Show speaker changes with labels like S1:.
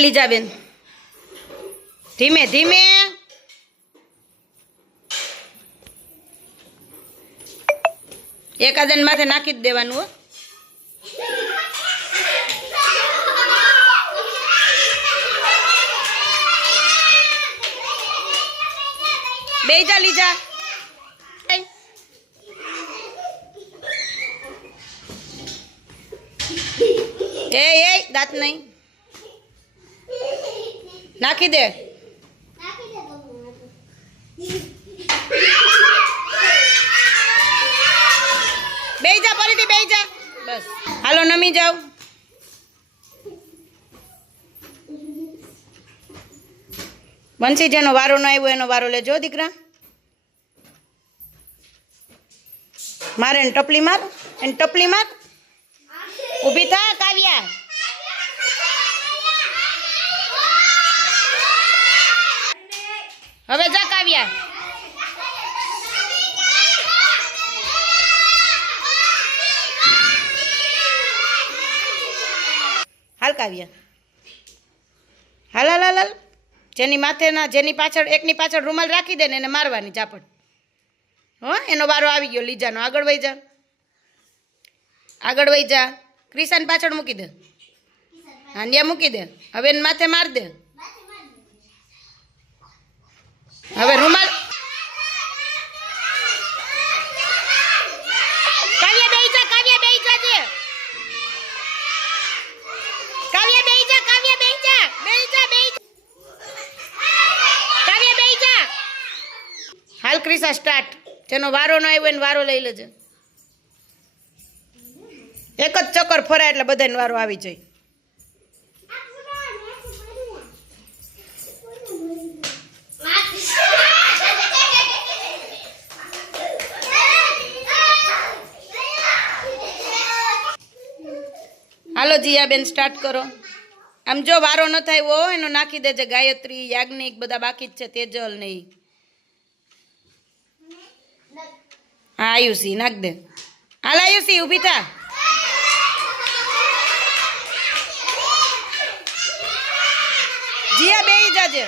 S1: લીજા બેન ધીમે ધીમે એકાદન માથે નાખી જ દેવાનું હો બે જા લીજા એ એ દાંત નહીં નાખી દે. બે જા, ફરીથી બે જા. બસ. હાલો, નમી જાવ વંશી જેનો વારો ન આવ્યો, એનો વારો લેજો, દીકરા. મારે એને ટપલી માર, એને ટપલી માર. ઊભી થા, કાવ્યા. હવે જા કાવ્યા. હાલ કાવ્યા. હાલ હાલ હાલ જેની માથેના, જેની પાછળ, એકની પાછળ રૂમાલ રાખી દે ને એને મારવાની ઝાપડ હો, એનો વારો આવી ગયો. લીજાનો. આગળ વહી જા. આગળ વહી જા. ક્રિશાન પાછળ મૂકી દે. હાંડિયા મૂકી દે. હવે એને માથે માર દે હવે રૂમાલ કાવ્ય બેહી જા કાવ્ય બેહી જા જે કાવ્ય બેહી જા કાવ્ય બેહી જા બેહી જા બેહી જા. કાવ્ય બેહી જા હાલ ક્રિસા સ્ટાર્ટ. જેનો વારો ન આવ્યો એને વારો લઈ લેજે. એક જ ચક્કર ફરાય એટલે બધાને વારો આવી જાય. હાલો જીયાબેન સ્ટાર્ટ કરો. આમ જો વારો ન થાય, એવો એનો નાખી દેજે ગાયત્રી, યાજ્ઞિક, બધા બાકી જ છે, તેજલ નહીં હા, આયુષી, નાખ દે. હાલ આયુષી, ઊભી થા. જીયા બે જાજે.